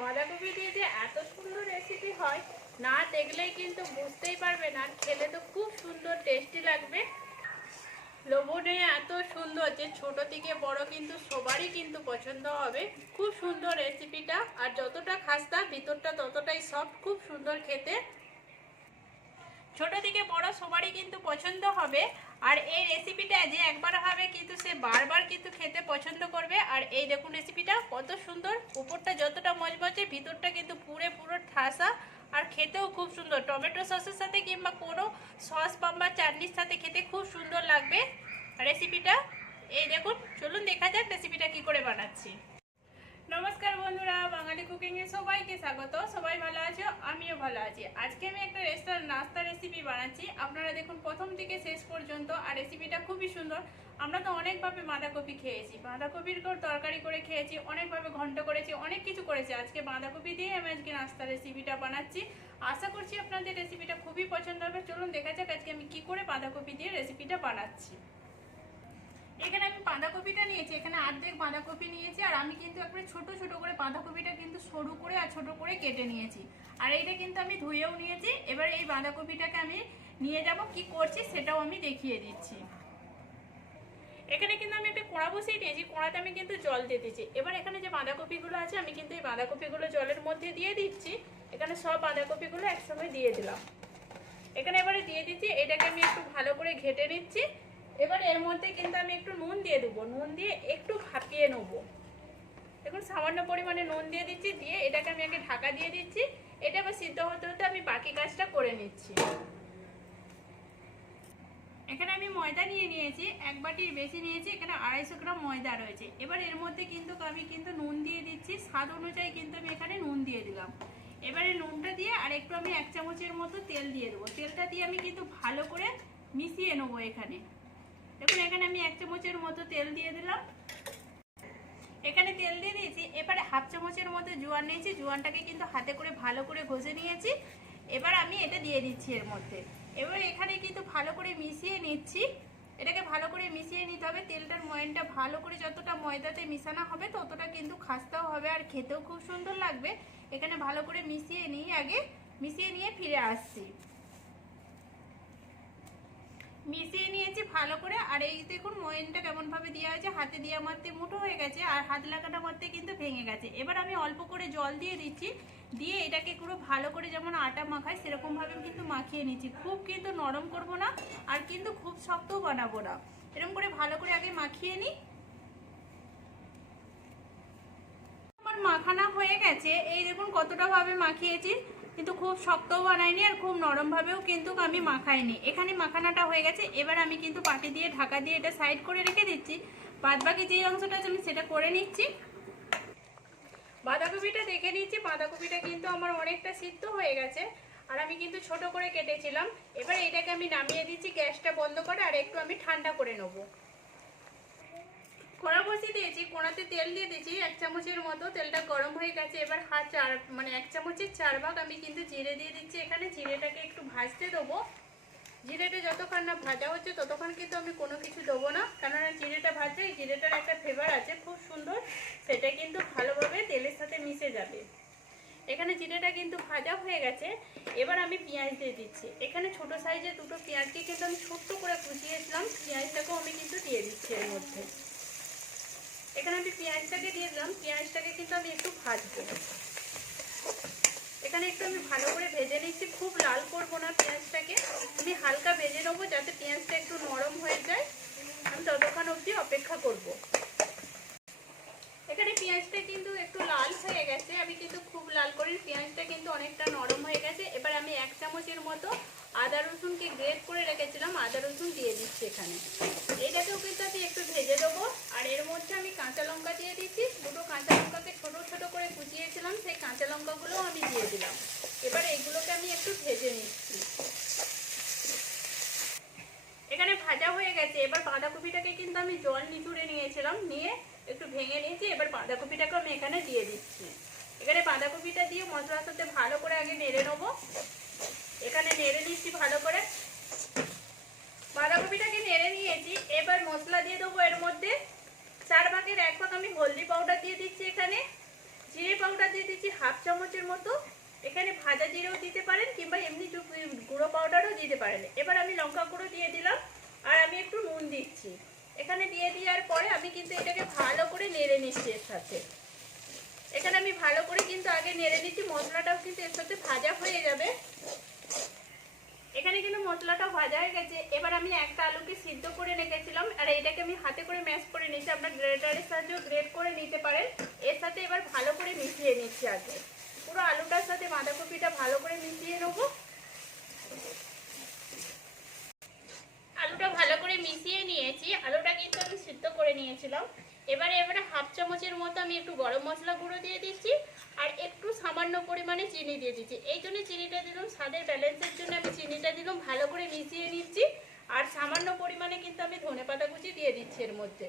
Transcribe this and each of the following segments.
বাঁধাকপি দিয়ে যে এত সুন্দর রেসিপি হয়, না দেখলেই কিন্তু বুঝতেই পারবে না খেলে তো খুব সুন্দর টেস্টি লাগবে। লবণে এত সুন্দর যে ছোট থেকে বড় কিন্তু সবারই কিন্তু পছন্দ হবে। খুব সুন্দর রেসিপিটা আর যতটা খাস্তা ভিতরটা ততটাই সফট খুব সুন্দর খেতে। ছোট থেকে বড় সবারই কিন্তু পছন্দ হবে। আর এই রেসিপিটা যে একবার হবে কিন্তু সে বারবার কিন্তু খেতে পছন্দ করবে। আর এই দেখুন রেসিপিটা কত সুন্দর। উপরটা যতটা মজমজে, ভিতরটা কিন্তু পুরে পুরো ঠাসা। আর খেতেও খুব সুন্দর। টমেটো সসের সাথে কিংবা কোনো সস বাম্বা চাটনির সাথে খেতে খুব সুন্দর লাগবে রেসিপিটা এই দেখুন, চলুন দেখা যাক রেসিপিটা কি করে বানাচ্ছি। নমস্কার বন্ধুরা, বাঙালি কুকিং এ সবাইকে স্বাগত। সবাই ভালো আছো? আমিও ভালো আছি। আজকে আমি একটা রেস্টুরেন্ট নাস্তা রেসিপি বানাচ্ছি। আপনারা দেখুন, প্রথম থেকে শেষ পর্যন্ত, আর রেসিপিটা খুবই সুন্দর। আমরা তো অনেকভাবে বাঁধাকপি খেয়েছি। বাঁধাকপির কর তরকারি করে খেয়েছি, অনেকভাবে ঘন্ট করেছি, অনেক কিছু করেছি। আজকে বাঁধাকপি দিয়ে আমি আজকে নাস্তা রেসিপিটা বানাচ্ছি। আশা করছি আপনাদের রেসিপিটা খুবই পছন্দ হবে। চলুন দেখা যাক আজকে আমি কি করে বাঁধাকপি দিয়ে রেসিপিটা বানাচ্ছি। এখানে আমি বাঁধাকপিটা নিয়েছি, এখানে আর্ধেক বাঁধাকপি নিয়েছি, আর আমি কিন্তু একবারে ছোট ছোট করে বাঁধাকপিটা কিন্তু সরু করে আর ছোট করে কেটে নিয়েছি। আর এইটা কিন্তু আমি ধুয়েও নিয়েছি, এবার এই বাঁধাকপিটাকে আমি নিয়ে যাব, কি করছি সেটাও আমি দেখিয়ে দিচ্ছি। এখানে কিন্তু আমি একটা কোড়া বসিয়ে দিয়েছি, কোড়াতে আমি কিন্তু জল দিয়ে দিচ্ছি। এবার এখানে যে বাঁধাকপিগুলো আছে, আমি কিন্তু এই বাঁধাকপিগুলো জলের মধ্যে দিয়ে দিচ্ছি। এখানে সব বাঁধাকপিগুলো একসঙ্গে দিয়ে দিলাম। এখানে এবারে দিয়ে দিচ্ছি, এটাকে আমি একটু ভালো করে ঘেটে নিচ্ছি। এবার এর মধ্যে কিন্তু আমি একটু নুন দিয়ে দেবো। নুন দিয়ে একটু ভাপিয়ে নেব। দেখুন, সামান্য পরিমাণে নুন দিয়ে দিচ্ছি, দিয়ে এটাকে আমি আগে ঢাকা দিয়ে দিচ্ছি। এটা আবার সিদ্ধ হতে হতে আমি বাকি কাজটা করে নিচ্ছি। এখানে আমি ময়দা নিয়ে নিয়েছি, এক বাটির বেশি নিয়েছি, এখানে আড়াইশো গ্রাম ময়দা রয়েছে। এবার এর মধ্যে কিন্তু আমি কিন্তু নুন দিয়ে দিচ্ছি, স্বাদ অনুযায়ী কিন্তু আমি এখানে নুন দিয়ে দিলাম। এবারে নুনটা দিয়ে আর একটু আমি এক চামচের মতো তেল দিয়ে দেবো। তেলটা দিয়ে আমি কিন্তু ভালো করে মিশিয়ে নেব এখানে। দেখুন, এখানে আমি এক চামচের মতো তেল দিয়ে দিলাম। এখানে তেল দিয়ে দিয়েছি। এবারে হাফ চামচের মতো জোয়ান নিয়েছি। জোয়ানটাকে কিন্তু হাতে করে ভালো করে ঘষে নিয়েছি। এবার আমি এটা দিয়ে দিচ্ছি এর মধ্যে। এবার এখানে কিন্তু ভালো করে মিশিয়ে নিচ্ছি। এটাকে ভালো করে মিশিয়ে নিতে হবে। তেলটার ময়নটা ভালো করে যতটা ময়দাতে মিশানো হবে, ততটা কিন্তু খাস্তাও হবে আর খেতেও খুব সুন্দর লাগবে। এখানে ভালো করে মিশিয়ে নিই আগে, মিশিয়ে নিয়ে ফিরে আসছি। মিশিয়ে নিয়েছি ভালো করে। আর এই দেখুন ময়নটা কেমনভাবে দেওয়া হয়েছে। হাতে দেওয়া মারতে মুঠো হয়ে গেছে আর হাত লাগাটা মারতে কিন্তু ভেঙে গেছে। এবার আমি অল্প করে জল দিয়ে দিচ্ছি। দিয়ে এটাকে পুরো ভালো করে যেমন আটা মাখায় সেরকমভাবে কিন্তু মাখিয়ে নিচ্ছি। খুব কিন্তু নরম করব না আর কিন্তু খুব শক্তও বানাবো না। এরকম করে ভালো করে আগে মাখিয়ে নিই। আমার মাখানা হয়ে গেছে। এই দেখুন কতটা ভাবে মাখিয়েছি। কিন্তু খুব শক্তও বানাইনি আর খুব নরমভাবেও কিন্তু আমি মাখাইনি। এখানে মাখানাটা হয়ে গেছে, এবার আমি কিন্তু পাটি দিয়ে, ঢাকা দিয়ে এটা সাইড করে রেখে দিচ্ছি। বাদ বাকি যে অংশটা আছে আমি সেটা করে নিচ্ছি। বাঁধাকপিটা দেখে নিচ্ছি, বাঁধাকপিটা কিন্তু আমার অনেকটা সিদ্ধ হয়ে গেছে আর আমি কিন্তু ছোট করে কেটেছিলাম। এবার এটাকে আমি নামিয়ে দিচ্ছি, গ্যাসটা বন্ধ করে আর একটু আমি ঠান্ডা করে নেব। কড়া বসিয়ে দিয়েছি, কড়াতে তেল দিয়ে দিয়েছি, এক চামচের মতো। তেলটা গরম হয়ে গেছে, এবার হাত চার মানে এক চামচের চার ভাগ আমি কিন্তু জিরে দিয়ে দিচ্ছি। এখানে জিরেটাকে একটু ভাজতে দেবো। জিরেটা যতক্ষণ না ভাজা হচ্ছে, ততক্ষণ কিন্তু আমি কোনো কিছু দেবো না। কেননা জিরেটা ভাজলে জিরেটার একটা ফ্লেভার আছে, খুব সুন্দর। সেটা কিন্তু ভালোভাবে তেলের সাথে মিশে যাবে। এখানে জিরেটা কিন্তু ভাজা হয়ে গেছে। এবার আমি পেঁয়াজ দিয়ে দিচ্ছি। এখানে ছোট সাইজের দুটো পেঁয়াজকে কিন্তু আমি ছোট্ট করে কুচিয়েছিলাম। পেঁয়াজটাকেও আমি কিন্তু দিয়ে দিচ্ছি এর মধ্যে। এখানে আমি পেঁয়াজটাকে দিয়ে দিলাম। পেঁয়াজটাকে কিন্তু আমি একটু ভাজবো। এখানে একটু আমি ভালো করে ভেজে নিচ্ছি। খুব লাল করব না পেঁয়াজটাকে। আমি হালকা ভেজে নেব যাতে পেঁয়াজটা একটু নরম হয়ে যায়। আমি ততক্ষণ অবধি অপেক্ষা করব। এখানে পেঁয়াজটা কিন্তু একটু লাল হয়ে গেছে। আমি কিন্তু খুব লাল করি পেঁয়াজটা কিন্তু অনেকটা নরম হয়ে গেছে। এবার আমি এক চামচের মতো আদা রসুনকে গ্রেট করে রেখেছিলাম। আদা রসুন দিয়ে দিচ্ছি এখানে। এইটাকেও কিন্তু আমি একটু ভেজে দেবো। আর এর মধ্যে আমি কাঁচা লঙ্কা দিয়ে দিচ্ছি। দুটো কাঁচা লঙ্কাকে ছোট ছোট করে কুচিয়েছিলাম, সেই কাঁচা লঙ্কাগুলোও আমি দিয়ে দিলাম। এবার এইগুলোকে আমি একটু ভেজে নিচ্ছি। এখানে ভাজা হয়ে গেছে। এবার বাঁধাকপিটাকে কিন্তু আমি জল নিচুড়ে নিয়েছিলাম। নিয়ে একটু ভেঙে নিয়েছি। এবার বাঁধাকপিটাকে আমি এখানে দিয়ে দিচ্ছি। এখানে বাঁধাকপিটা দিয়ে মশলার সাথে ভালো করে আগে নেড়ে নেব এখানে নেড়ে নিচ্ছি ভালো করে বাঁধাকপিটাকে নেড়ে নিয়েছি এবার মশলা দিয়ে দেবো এর মধ্যে চার ভাগের এক ভাগ আমি হলদি পাউডার দিয়ে দিচ্ছি এখানে জিরে পাউডার দিয়ে দিচ্ছি হাফ চামচের মতো। এখানে ভাজা জিরেও দিতে পারেন কিংবা এমনি গুঁড়ো পাউডারও দিতে পারেন। এবার আমি লঙ্কা গুঁড়ো দিয়ে দিলাম আর আমি একটু নুন দিচ্ছি। এখানে দিয়ে দেওয়ার পরে আমি কিন্তু এটাকে ভালো করে নেড়ে নিচ্ছি এর সাথে। এখানে আমি ভালো করে কিন্তু আগে নেড়ে নিচ্ছি, মশলাটাও কিন্তু এর সাথে ভাজা হয়ে যাবে। এখানে কিন্তু মশলাটা ভাজা হয়ে গেছে। এবার আমি একটা আলুকে সিদ্ধ করে রেখেছিলাম, আর এটাকে আমি হাতে করে ম্যাশ করে নিচ্ছি আপনার গ্রেটারের সাহায্যে গ্রেট করে নিতে পারেন। এর সাথে এবার ভালো করে মিশিয়ে নিচ্ছি আগে। পুরো আলুটার সাথে বাঁধাকপিটা ভালো করে মিশিয়ে নেব। আলুটা ভালো করে মিশিয়ে নিয়েছি। আলুটা কিন্তু আমি সিদ্ধ করে নিয়েছিলাম। এবারে এবারে হাফ চামচের মতো আমি একটু গরম মশলা গুঁড়ো দিয়ে দিচ্ছি। আর একটু সামান্য পরিমাণে চিনি দিয়ে দিচ্ছি। এই জন্য চিনিটা দিলাম, স্বাদের ব্যালেন্সের জন্য আমি চিনিটা দিলাম, ভালো করে মিশিয়ে নিচ্ছি। আর সামান্য পরিমাণে কিন্তু আমি ধনে পাতা কুচি দিয়ে দিচ্ছি এর মধ্যে।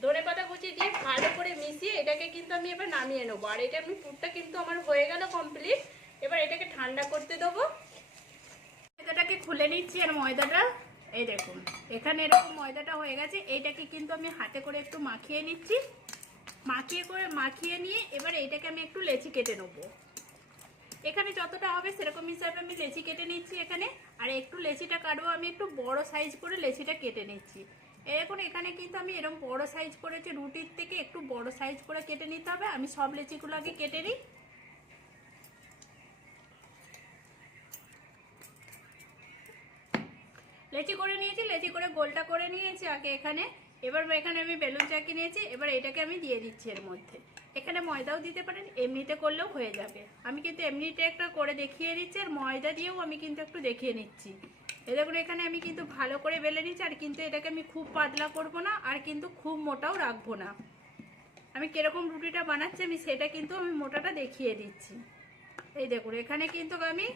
ধনে পাতা কুচি দিয়ে ভালো করে মিশিয়ে এটাকে কিন্তু আমি এবার নামিয়ে নেব। আর এটা আমি পুরটা কিন্তু আমার হয়ে গেল কমপ্লিট এবার এটাকে ঠান্ডা করতে দেবো। ময়দাটাকে খুলে নিচ্ছি আর ময়দাটা। এই দেখুন, এখানে এরকম ময়দাটা হয়ে গেছে। এইটাকে কিন্তু আমি হাতে করে একটু মাখিয়ে নিচ্ছি। মাখিয়ে করে, মাখিয়ে নিয়ে এবার এইটাকে আমি একটু লেচি কেটে নেব। এখানে যতটা হবে সেরকম হিসাবে আমি লেচি কেটে নিচ্ছি এখানে। আর একটু লেচিটা কাটবো, আমি একটু বড় সাইজ করে লেচিটা কেটে নিচ্ছি। এরকম এখানে কিন্তু আমি এরকম বড় সাইজ করেছি রুটির থেকে একটু বড় সাইজ করে কেটে নিতে হবে। আমি সব লেচিগুলো আগে কেটে নিই। লেচি করে নিয়েছি, লেচি করে গোলটা করে নিয়েছি আগে এখানে। এবার এখানে আমি বেলুন চাকি নিয়েছি, এবার এটাকে আমি দিয়ে দিচ্ছি এর মধ্যে। এখানে ময়দাও দিতে পারেন, এমনিতে করলেও হয়ে যাবে। আমি কিন্তু এমনিতে একটা করে দেখিয়ে দিচ্ছি, আর ময়দা দিয়েও আমি কিন্তু একটু দেখিয়ে নিচ্ছি। এই দেখুন, এখানে আমি কিন্তু ভালো করে বেলে নিচ্ছি, আর কিন্তু এটাকে আমি খুব পাতলা করব না, আর কিন্তু খুব মোটাও রাখব না। আমি কীরকম রুটিটা বানাচ্ছি, আমি সেটা কিন্তু আমি মোটাটা দেখিয়ে দিচ্ছি। এই দেখুন, এখানে কিন্তু আমি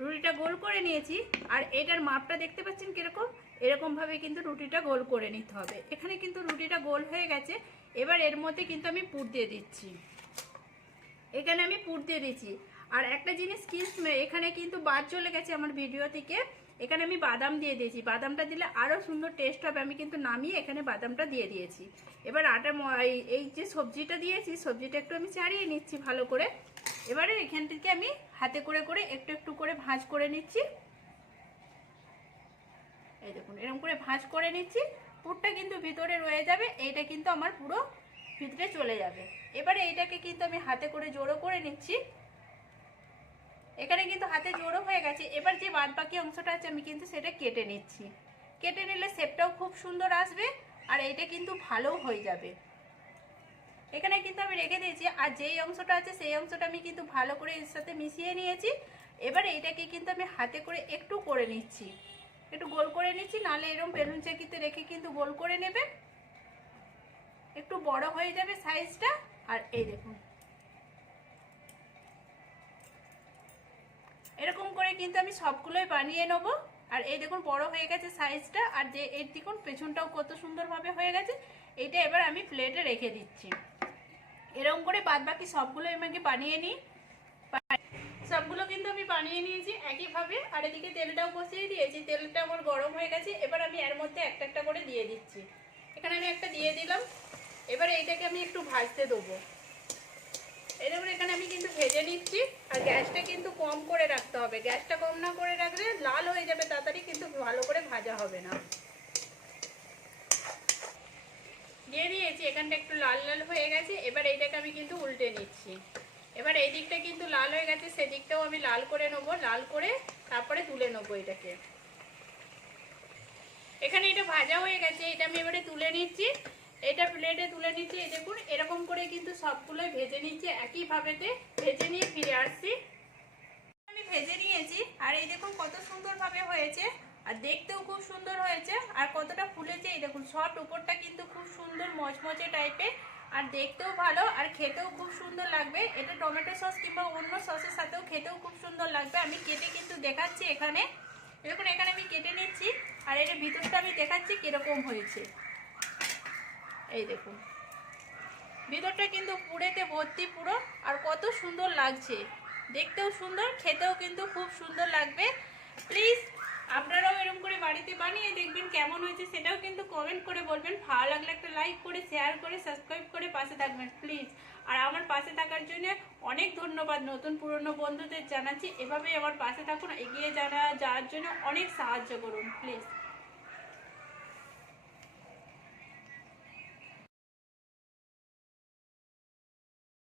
রুটিটা গোল করে নিয়েছি, আর এটার মাপটা দেখতে পাচ্ছেন কীরকম? এরকম ভাবে কিন্তু রুটিটা গোল করে নিতে হবে। এখানে কিন্তু রুটিটা গোল হয়ে গেছে। এবার এর মধ্যে কিন্তু আমি পুর দিয়ে দিচ্ছি। এখানে আমি পুর দিয়ে দিচ্ছি। আর একটা জিনিস কি এখানে কিন্তু বাদ চলে গেছে আমার ভিডিও থেকে। এখানে আমি বাদাম দিয়ে দিয়েছি। বাদামটা দিলে আরও সুন্দর টেস্ট হবে। আমি কিন্তু নামিয়ে এখানে বাদামটা দিয়ে দিয়েছি। এবার আটা এই- যে সবজিটা দিয়েছি, সবজিটা একটু আমি ছাড়িয়ে নিচ্ছি ভালো করে। এবারে এখান থেকে আমি হাতে করে করে একটু একটু করে ভাঁজ করে নিচ্ছি। এই দেখুন, এরকম করে ভাঁজ করে নিচ্ছি। পুরটা কিন্তু ভিতরে রয়ে যাবে, এইটা কিন্তু আমার পুরো ভিতরে চলে যাবে। এবারে এইটাকে কিন্তু আমি হাতে করে জোড়ো করে নিচ্ছি। এখানে কিন্তু হাতে জোড়ো হয়ে গেছে। এবার যে বাদ বাকি অংশটা আছে, আমি কিন্তু সেটা কেটে নিচ্ছি। কেটে নিলে শেপটাও খুব সুন্দর আসবে, আর এইটা কিন্তু ভালোও হয়ে যাবে। এখানে কিন্তু আমি রেখে দিয়েছি, আর যেই অংশটা আছে, সেই অংশটা আমি কিন্তু ভালো করে এর সাথে মিশিয়ে নিয়েছি। এবার এইটাকে কিন্তু আমি হাতে করে একটু করে নিচ্ছি। একটু গোল করে নিচ্ছি, নাহলে এরকম বেলুন চাকিতে রেখে কিন্তু গোল করে নেবে। একটু বড় হয়ে যাবে সাইজটা, আর এই দেখুন। এরকম করে কিন্তু আমি সবগুলোই বানিয়ে নেব। আর এই দেখুন, বড় হয়ে গেছে সাইজটা, আর যে এর দেখুন, পেছনটাও কত সুন্দরভাবে হয়ে গেছে। এইটা এবার আমি প্লেটে রেখে দিচ্ছি। এরকম করে বাদ বাকি সবগুলো আমাকে বানিয়ে নিই। সবগুলো কিন্তু আমি বানিয়ে নিয়েছি একইভাবে। আর এদিকে তেলটাও বসিয়ে দিয়েছি। তেলটা আমার গরম হয়ে গেছে। এবার আমি এর মধ্যে একটা একটা করে দিয়ে দিচ্ছি। এখানে আমি একটা দিয়ে দিলাম। এবার এইটাকে আমি একটু ভাজতে দেবো। দেখুন, এখানে আমি কিন্তু ভেজে নিচ্ছি। আর গ্যাসটা কিন্তু কম করে রাখতে হবে। গ্যাসটা কম না করে রাখলে লাল হয়ে যাবে তাড়াতাড়ি, কিন্তু ভালো করে ভাজা হবে না। দিয়ে দিয়েছি। এখানটা একটু লাল লাল হয়ে গেছে। এবার এইটাকে আমি কিন্তু উল্টে নিচ্ছি। এবার এই দিকটা কিন্তু লাল হয়ে গেছে সেদিকটাও আমি লাল করে নেব, লাল করে তারপরে তুলে নেব এটাকে। এখানে এটা ভাজা হয়ে গেছে, এটা আমি এবারে তুলে নিচ্ছি। এটা প্লেটে তুলে নিচ্ছি, এই দেখুন, এরকম করে কিন্তু সবগুলোই ভেজে নিচ্ছি, একইভাবেতে ভেজে নিয়ে ফিরে আসছি। আমি ভেজে নিয়েছি, আর এই দেখুন কত সুন্দরভাবে হয়েছে, আর দেখতেও খুব সুন্দর হয়েছে, আর কতটা ফুলেছে, এই দেখুন সফট উপরটা কিন্তু খুব সুন্দর মচমচে টাইপের আর দেখতেও ভালো, আর খেতেও খুব সুন্দর লাগবে। এটা টমেটো সস কিংবা অন্য সসের সাথেও খেতেও খুব সুন্দর লাগবে। আমি কেটে কিন্তু দেখাচ্ছি এখানে। এরকম এখানে আমি কেটে নিচ্ছি, আর এর ভিতরটা আমি দেখাচ্ছি কীরকম হয়েছে। এই দেখুন। ভিতরটা কিন্তু পুড়েতে ভর্তি পুরো, আর কত সুন্দর লাগছে। দেখতেও সুন্দর, খেতেও কিন্তু খুব সুন্দর লাগবে। প্লিজ আপনারাও এরকম করে বাড়িতে বানিয়ে দেখবেন কেমন হয়েছে সেটাও কিন্তু কমেন্ট করে বলবেন। ভালো লাগলে একটা লাইক করে শেয়ার করে সাবস্ক্রাইব করে পাশে থাকবেন প্লিজ আর আমার পাশে থাকার জন্য অনেক ধন্যবাদ নতুন পুরনো বন্ধুদের জানাচ্ছি। এভাবেই আমার পাশে থাকুন, এগিয়ে জানা যাওয়ার জন্য অনেক সাহায্য করুন প্লিজ